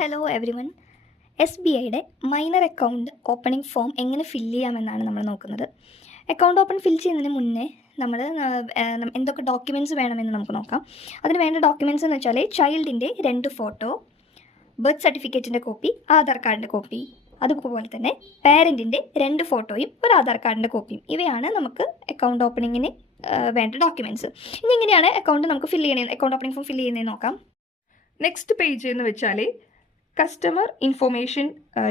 Hello every one. S B ഐയുടെ minor account opening form എങ്ങനെ fill ചെയ്യാമെന്നാണ് നമ്മൾ നോക്കുന്നത്. അക്കൗണ്ട് ഫിൽ ചെയ്യുന്നതിന് മുന്നേ നമ്മൾ എന്തൊക്കെ ഡോക്യുമെൻറ്റ്സ് വേണമെന്ന് നമുക്ക് നോക്കാം. അതിന് വേണ്ട ഡോക്യുമെൻറ്റ്സ് എന്ന് വെച്ചാൽ ചൈൽഡിൻ്റെ 2 ഫോട്ടോ, ബർത്ത് സർട്ടിഫിക്കറ്റിൻ്റെ കോപ്പി, ആധാർ കാർഡിൻ്റെ കോപ്പി, അതുപോലെ തന്നെ പേരൻറ്റിൻ്റെ 2 ഫോട്ടോയും ഒരു ആധാർ കാർഡിൻ്റെ കോപ്പിയും. ഇവയാണ് നമുക്ക് അക്കൗണ്ട് ഓപ്പണിങ്ങിന് വേണ്ട ഡോക്യുമെൻറ്റ്സ്. ഇനി എങ്ങനെയാണ് അക്കൗണ്ട് ഓപ്പണിംഗ് ഫോം ഫില്ല് ചെയ്യുന്നതെന്ന് നോക്കാം. നെക്സ്റ്റ് പേജ് എന്ന് വെച്ചാൽ കസ്റ്റമർ ഇൻഫോർമേഷൻ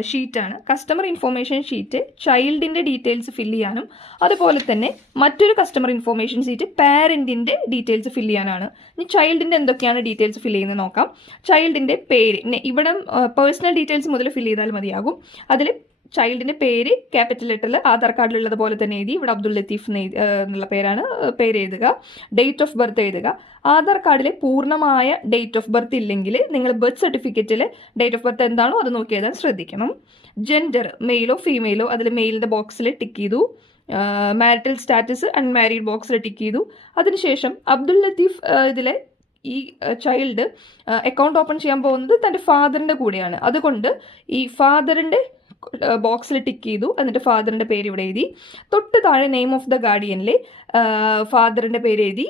ഷീറ്റാണ്. കസ്റ്റമർ ഇൻഫോർമേഷൻ ഷീറ്റ് ചൈൽഡിൻ്റെ ഡീറ്റെയിൽസ് ഫില്ല് ചെയ്യാനും അതുപോലെ തന്നെ മറ്റൊരു കസ്റ്റമർ ഇൻഫോർമേഷൻ ഷീറ്റ് പാരൻറ്റിൻ്റെ ഡീറ്റെയിൽസ് ഫില്ല് ചെയ്യാനാണ്. ഇനി ചൈൽഡിൻ്റെ എന്തൊക്കെയാണ് ഡീറ്റെയിൽസ് ഫില്ല് ചെയ്യുന്നത് നോക്കാം. ചൈൽഡിൻ്റെ പേര്, ഇവിടെ പേഴ്സണൽ ഡീറ്റെയിൽസ് മുതൽ ഫില്ല് ചെയ്താൽ മതിയാകും. അതിൽ ചൈൽഡിൻ്റെ പേര് ക്യാപിറ്റൽ ലെറ്ററിൽ ആധാർ കാർഡിലുള്ളത് പോലെ തന്നെ എഴുതി. ഇവിടെ അബ്ദുൾ ലത്തീഫ് എന്നുള്ള പേര് എഴുതുക. ഡേറ്റ് ഓഫ് ബർത്ത് എഴുതുക. ആധാർ കാർഡിലെ പൂർണ്ണമായ ഡേറ്റ് ഓഫ് ബർത്ത് ഇല്ലെങ്കിൽ നിങ്ങൾ ബർത്ത് സർട്ടിഫിക്കറ്റിൽ ഡേറ്റ് ഓഫ് ബർത്ത് എന്താണോ അത് നോക്കി എഴുതാൻ ശ്രദ്ധിക്കണം. ജെൻഡർ മെയിലോ ഫീമെയിലോ, അതിൽ മെയിലിൻ്റെ ബോക്സിൽ ടിക്ക് ചെയ്തു. മാരിറ്റൽ സ്റ്റാറ്റസ് അൺമാരീഡ് ബോക്സിൽ ടിക്ക് ചെയ്തു. അതിനുശേഷം അബ്ദുൾ ലത്തീഫ് ഇതിലെ ഈ ചൈൽഡ് അക്കൗണ്ട് ഓപ്പൺ ചെയ്യാൻ പോകുന്നത് തൻ്റെ ഫാദറിൻ്റെ കൂടെയാണ്. അതുകൊണ്ട് ഈ ഫാദറിൻ്റെ ബോക്സിൽ ടിക്ക് ചെയ്തു. എന്നിട്ട് ഫാദറിൻ്റെ പേര് ഇവിടെ എഴുതി. തൊട്ട് താഴെ നെയിം ഓഫ് ദ ഗാർഡിയനിൽ ഫാദറിൻ്റെ പേര് എഴുതി.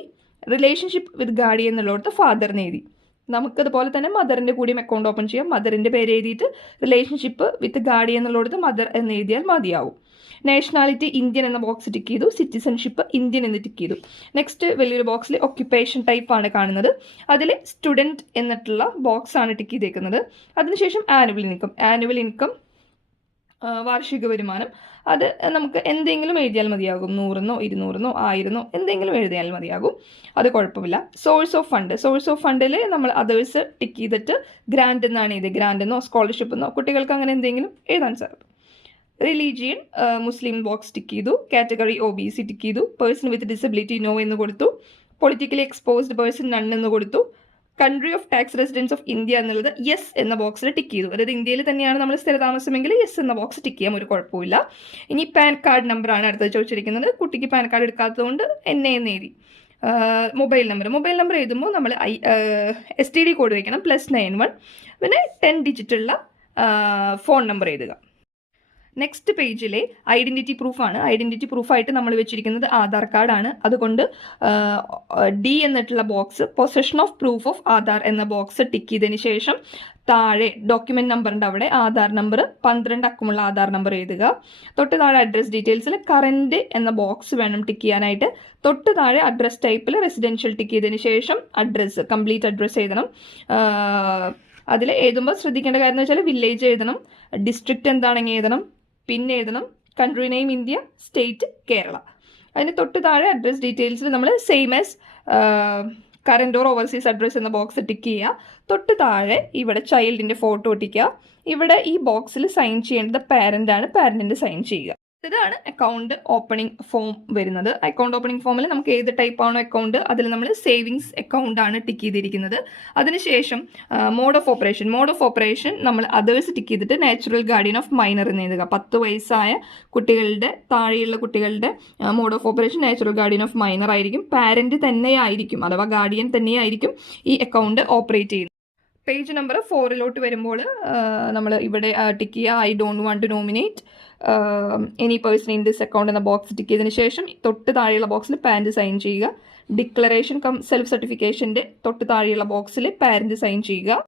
റിലേഷൻഷിപ്പ് വിത്ത് ഗാർഡിയൻ എന്നുള്ളടത്ത് ഫാദറിന് എഴുതി. നമുക്കതുപോലെ തന്നെ മദറിൻ്റെ കൂടിയും അക്കൗണ്ട് ഓപ്പൺ ചെയ്യാം. മദറിൻ്റെ പേര് എഴുതിയിട്ട് റിലേഷൻഷിപ്പ് വിത്ത് ഗാർഡിയൻ എന്നുള്ളടത്ത് മദർ എന്ന് എഴുതിയാൽ മതിയാവും. നാഷണാലിറ്റി ഇന്ത്യൻ എന്ന ബോക്സ് ടിക്ക് ചെയ്തു. സിറ്റിസൺഷിപ്പ് ഇന്ത്യൻ എന്ന് ടിക്ക് ചെയ്തു. നെക്സ്റ്റ് വലിയൊരു ബോക്സിൽ ഒക്യുപ്പേഷൻ ടൈപ്പ് ആണ് കാണുന്നത്. അതിൽ സ്റ്റുഡൻറ്റ് എന്നിട്ടുള്ള ബോക്സ് ആണ് ടിക്ക് ചെയ്തേക്കുന്നത്. അതിനുശേഷം ആനുവൽ ഇൻകം വാർഷിക വരുമാനം, അത് നമുക്ക് എന്തെങ്കിലും എഴുതിയാൽ മതിയാകും. 100 200 1000 എന്തെങ്കിലും എഴുതിയാൽ മതിയാകും, അത് കുഴപ്പമില്ല. സോഴ്സ് ഓഫ് ഫണ്ടിൽ നമ്മൾ അതേഴ്സ് ടിക്ക് ചെയ്തിട്ട് ഗ്രാൻഡ് എന്നാണ് എഴുതിയത്. ഗ്രാൻഡെന്നോ സ്കോളർഷിപ്പ് എന്നോ കുട്ടികൾക്ക് അങ്ങനെ എന്തെങ്കിലും എഴുതാൻ സാധിക്കും. റിലീജിയൻ മുസ്ലിം ബോക്സ് ടിക്ക് ചെയ്തു. കാറ്റഗറി OBC ടിക്ക് ചെയ്തു. പേഴ്സൺ വിത്ത് ഡിസബിലിറ്റി നോ എന്ന് കൊടുത്തു. പൊളിറ്റിക്കലി എക്സ്പോസ്ഡ് പേഴ്സൺ നൺ എന്ന് കൊടുത്തു. Country of tax residence of India എന്നുള്ളത് യെസ് എന്ന ബോക്സിൽ ടിക്ക് ചെയ്തു. അതായത് ഇന്ത്യയിൽ തന്നെയാണ് നമ്മൾ സ്ഥിരതാമസമെങ്കിൽ യെസ് എന്ന ബോക്സ് ടിക്ക് ചെയ്യാം, ഒരു കുഴപ്പമില്ല. ഇനി പാൻ കാർഡ് നമ്പറാണ് അടുത്തത് ചോദിച്ചിരിക്കുന്നത്. കുട്ടിക്ക് പാൻ കാർഡ് എടുക്കാത്തതുകൊണ്ട് എന്നെ എന്ന് എഴുതി. മൊബൈൽ നമ്പർ എഴുതുമ്പോൾ നമ്മൾ STD കോഡ് വയ്ക്കണം, +91, പിന്നെ 10 ഡിജിറ്റുള്ള ഫോൺ നമ്പർ എഴുതുക. നെക്സ്റ്റ് പേജിലെ ഐഡൻറ്റിറ്റി പ്രൂഫാണ്. ഐഡൻറ്റിറ്റി പ്രൂഫായിട്ട് നമ്മൾ വെച്ചിരിക്കുന്നത് ആധാർ കാർഡാണ്. അതുകൊണ്ട് D എന്നിട്ടുള്ള box possession of proof of Aadhaar എന്ന ബോക്സ് ടിക്ക് ചെയ്തതിന് ശേഷം താഴെ ഡോക്യുമെൻറ്റ് നമ്പറിൻ്റെ അവിടെ ആധാർ നമ്പർ 12 അക്കമുള്ള ആധാർ നമ്പർ എഴുതുക. തൊട്ട് താഴെ അഡ്രസ് ഡീറ്റെയിൽസിൽ കറൻറ്റ് എന്ന ബോക്സ് വേണം ടിക്ക് ചെയ്യാനായിട്ട്. തൊട്ട് താഴെ അഡ്രസ് ടൈപ്പിൽ റെസിഡൻഷ്യൽ ടിക്ക് ചെയ്തതിന് ശേഷം അഡ്രസ്സ്, കംപ്ലീറ്റ് അഡ്രസ്സ് എഴുതണം. അതിൽ എഴുതുമ്പോൾ ശ്രദ്ധിക്കേണ്ട കാര്യം എന്ന് വെച്ചാൽ വില്ലേജ് എഴുതണം, ഡിസ്ട്രിക്റ്റ് എന്താണെങ്കിൽ എഴുതണം, പിന്നെ എഴുതണം country name India, state Kerala. അതിന് തൊട്ട് താഴെ അഡ്രസ് ഡീറ്റെയിൽസിൽ നമ്മൾ same as current or overseas address എന്ന ബോക്സ് ടിക്ക് ചെയ്യുക. തൊട്ട് താഴെ ഇവിടെ ചൈൽഡിൻ്റെ ഫോട്ടോ ഒട്ടിക്കുക. ഇവിടെ ഈ ബോക്സിൽ സൈൻ ചെയ്യേണ്ടത് പാരൻ്റാണ്, പാരൻറ്റിൻ്റെ സൈൻ ചെയ്യുക. ഇതാണ് അക്കൗണ്ട് ഓപ്പണിംഗ് ഫോം വരുന്നത്. അക്കൗണ്ട് ഓപ്പണിംഗ് ഫോമിൽ നമുക്ക് ഏത് ടൈപ്പാണോ അക്കൗണ്ട് അതിൽ നമ്മൾ സേവിങ്സ് അക്കൗണ്ട് ആണ് ടിക്ക് ചെയ്തിരിക്കുന്നത്. അതിനുശേഷം മോഡ് ഓഫ് ഓപ്പറേഷൻ നമ്മൾ അതേഴ്സ് ടിക്ക് ചെയ്തിട്ട് നാച്ചുറൽ ഗാർഡിയൻ ഓഫ് മൈനർ എന്ന് എഴുതുക. 10 വയസ്സായ കുട്ടികളുടെ താഴെയുള്ള കുട്ടികളുടെ mode of operation natural guardian of minor ആയിരിക്കും. പാരൻറ്റ് തന്നെയായിരിക്കും അഥവാ ഗാർഡിയൻ തന്നെയായിരിക്കും ഈ അക്കൗണ്ട് ഓപ്പറേറ്റ് ചെയ്യുന്നത്. പേജ് നമ്പർ 4 വരുമ്പോൾ നമ്മൾ ഇവിടെ ടിക്ക് ചെയ്യുക I don't want to nominate any person in this account എന്ന ബോക്സ് ടിക്ക് ചെയ്തതിന് ശേഷം തൊട്ട് താഴെയുള്ള ബോക്സിൽ പാരൻറ്റ് സൈൻ ചെയ്യുക. ഡിക്ലറേഷൻ സെൽഫ് സർട്ടിഫിക്കേഷൻ്റെ തൊട്ട് താഴെയുള്ള ബോക്സിൽ പാരൻറ്റ് സൈൻ ചെയ്യുക.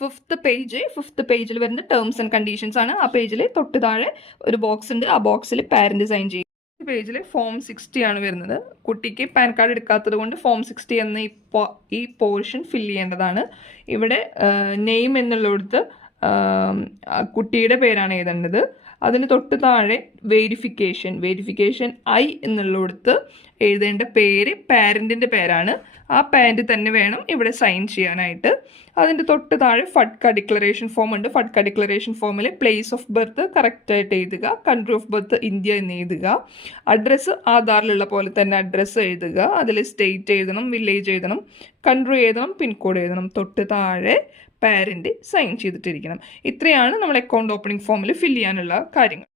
ഫിഫ്ത്ത് പേജിൽ വരുന്ന ടേംസ് ആൻഡ് കണ്ടീഷൻസ് ആണ്. ആ പേജിൽ തൊട്ട് താഴെ ഒരു ബോക്സ് ഉണ്ട്, ആ ബോക്സിൽ പാരൻറ്റ് സൈൻ ചെയ്യുക. പേജിൽ ഫോം 60 ആണ് വരുന്നത്. കുട്ടിക്ക് പാൻ കാർഡ് എടുക്കാത്തത് കൊണ്ട് ഫോം 60 എന്ന ഈ പോർഷൻ ഫില്ല് ചെയ്യേണ്ടതാണ്. ഇവിടെ നെയിം എന്നുള്ളിടത്ത് കുട്ടിയുടെ പേരാണ് എഴുതേണ്ടത്. അതിന് തൊട്ട് താഴെ വേരിഫിക്കേഷൻ I എന്നുള്ളിടത്ത് എഴുതേണ്ട പേര് പാരൻറ്റിൻ്റെ പേരാണ്. ആ പാരൻറ്റ് തന്നെ വേണം ഇവിടെ സൈൻ ചെയ്യാനായിട്ട്. അതിൻ്റെ തൊട്ട് താഴെ ഫഡ്ക ഡിക്ലറേഷൻ ഫോം ഉണ്ട്. ഫഡ്ക ഡിക്ലറേഷൻ ഫോമിൽ പ്ലേസ് ഓഫ് ബർത്ത് കറക്റ്റായിട്ട് എഴുതുക. കൺട്രി ഓഫ് ബർത്ത് ഇന്ത്യ എന്ന് എഴുതുക. അഡ്രസ്സ് ആധാറിലുള്ള പോലെ തന്നെ അഡ്രസ്സ് എഴുതുക. അതിൽ സ്റ്റേറ്റ് എഴുതണം, വില്ലേജ് എഴുതണം, കൺട്രി എഴുതണം, പിൻകോഡ് എഴുതണം. തൊട്ട് താഴെ പാരൻറ്റ് സൈൻ ചെയ്തിട്ടിരിക്കണം. ഇത്രയാണ് നമ്മൾ അക്കൗണ്ട് ഓപ്പണിംഗ് ഫോമിൽ ഫില്ല് ചെയ്യാനുള്ള കാര്യങ്ങൾ.